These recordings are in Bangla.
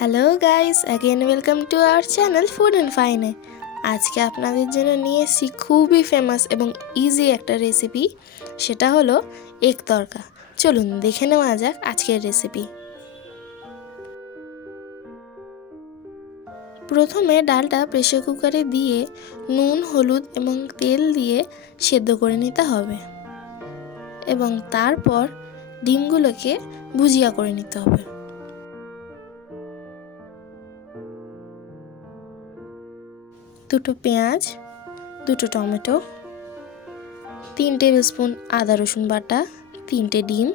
Hello guys, again welcome to our channel food and fine. আজকে আপনাদের জন্য নিয়ে এসেছি খুবই ফেমাস এবং ইজি একটা রেসিপি, সেটা হলো এগ তরকা। চলুন দেখে নেওয়া যাক আজকের রেসিপি। প্রথমে ডালটা প্রেসার কুকারে দিয়ে নুন, হলুদ এবং তেল দিয়ে সেদ্ধ করে নিতে হবে এবং তারপর ডিমগুলোকে ভুজিয়া করে নিতে হবে। দুটো পেঁয়াজ, দুটো টমেটো, 3 টেবিল স্পুন আদা রসুন বাটা, 3টে ডিম,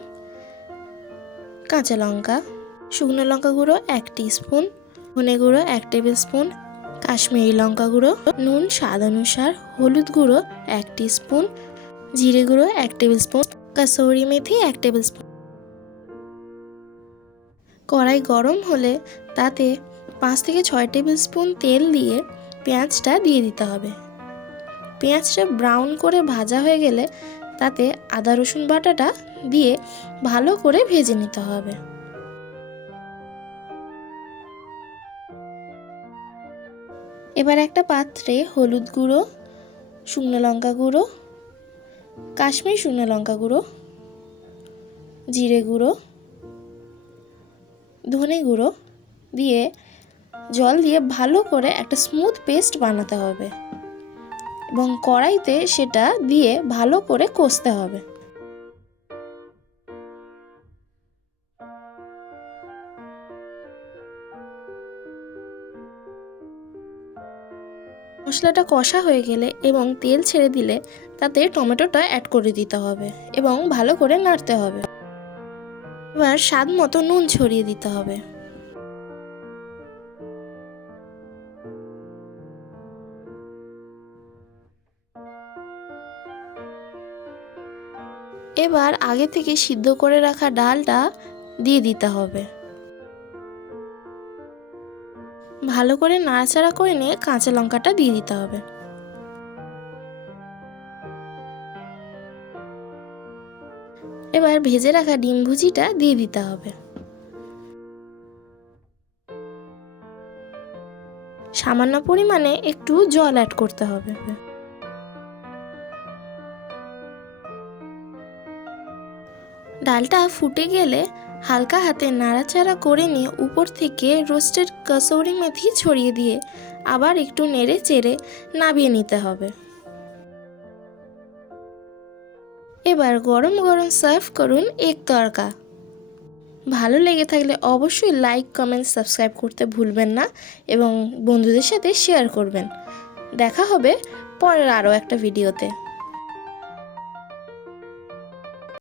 কাঁচা লঙ্কা, শুকনো লঙ্কা গুঁড়ো 1 টিস্পুন, ধনে গুঁড়ো 1 টেবিল স্পুন, কাশ্মীরি লঙ্কা গুঁড়ো, নুন স্বাদ অনুসার, হলুদ গুঁড়ো 1 টিস্পুন, জিরে গুঁড়ো 1 টেবিল স্পুন, কাসুরি মেথি 1 টেবিল স্পুন। কড়াই গরম হলে তাতে 5 থেকে 6 টেবিল স্পুন তেল দিয়ে পেঁয়াজটা দিয়ে দিতে হবে। পেঁয়াজটা ব্রাউন করে ভাজা হয়ে গেলে তাতে আদা রসুন বাটাটা দিয়ে ভালো করে ভেজে নিতে হবে। এবার একটা পাত্রে হলুদ গুঁড়ো, শুকনো লঙ্কা গুঁড়ো, কাশ্মীরি শুকনো লঙ্কা গুঁড়ো, জিরে গুঁড়ো, ধনে গুঁড়ো দিয়ে জল দিয়ে ভালো করে একটা স্মুথ পেস্ট বানাতে হবে এবং কড়াইতে সেটা দিয়ে ভালো করে কষতে হবে। মশলাটা কষা হয়ে গেলে এবং তেল ছেড়ে দিলে তাতে টমেটোটা অ্যাড করে দিতে হবে এবং ভালো করে নাড়তে হবে। এবার স্বাদ মতো নুন ছড়িয়ে দিতে হবে। এবার আগে থেকে সিদ্ধ করে রাখা ডালটা দিয়ে দিতে হবে। ভালো করে নাড়াচাড়া করে নিয়ে কাঁচা লঙ্কাটা দিয়ে দিতে হবে। এবার ভেজে রাখা ডিম ভুজিটা দিয়ে দিতে হবে। সামান্য পরিমাণে একটু জল অ্যাড করতে হবে। ডালটা ফুটে গেলে হালকা হাতে নাড়াচাড়া করে নিয়ে উপর থেকে রোস্টেড কাসুরি মেথি ছড়িয়ে দিয়ে আবার একটু নেড়ে চেড়ে নামিয়ে নিতে হবে। এবার গরম গরম সার্ভ করুন এগ তরকা। ভালো লেগে থাকলে অবশ্যই লাইক, কমেন্ট, সাবস্ক্রাইব করতে ভুলবেন না এবং বন্ধুদের সাথে শেয়ার করবেন। দেখা হবে পরের আরও একটা ভিডিওতে।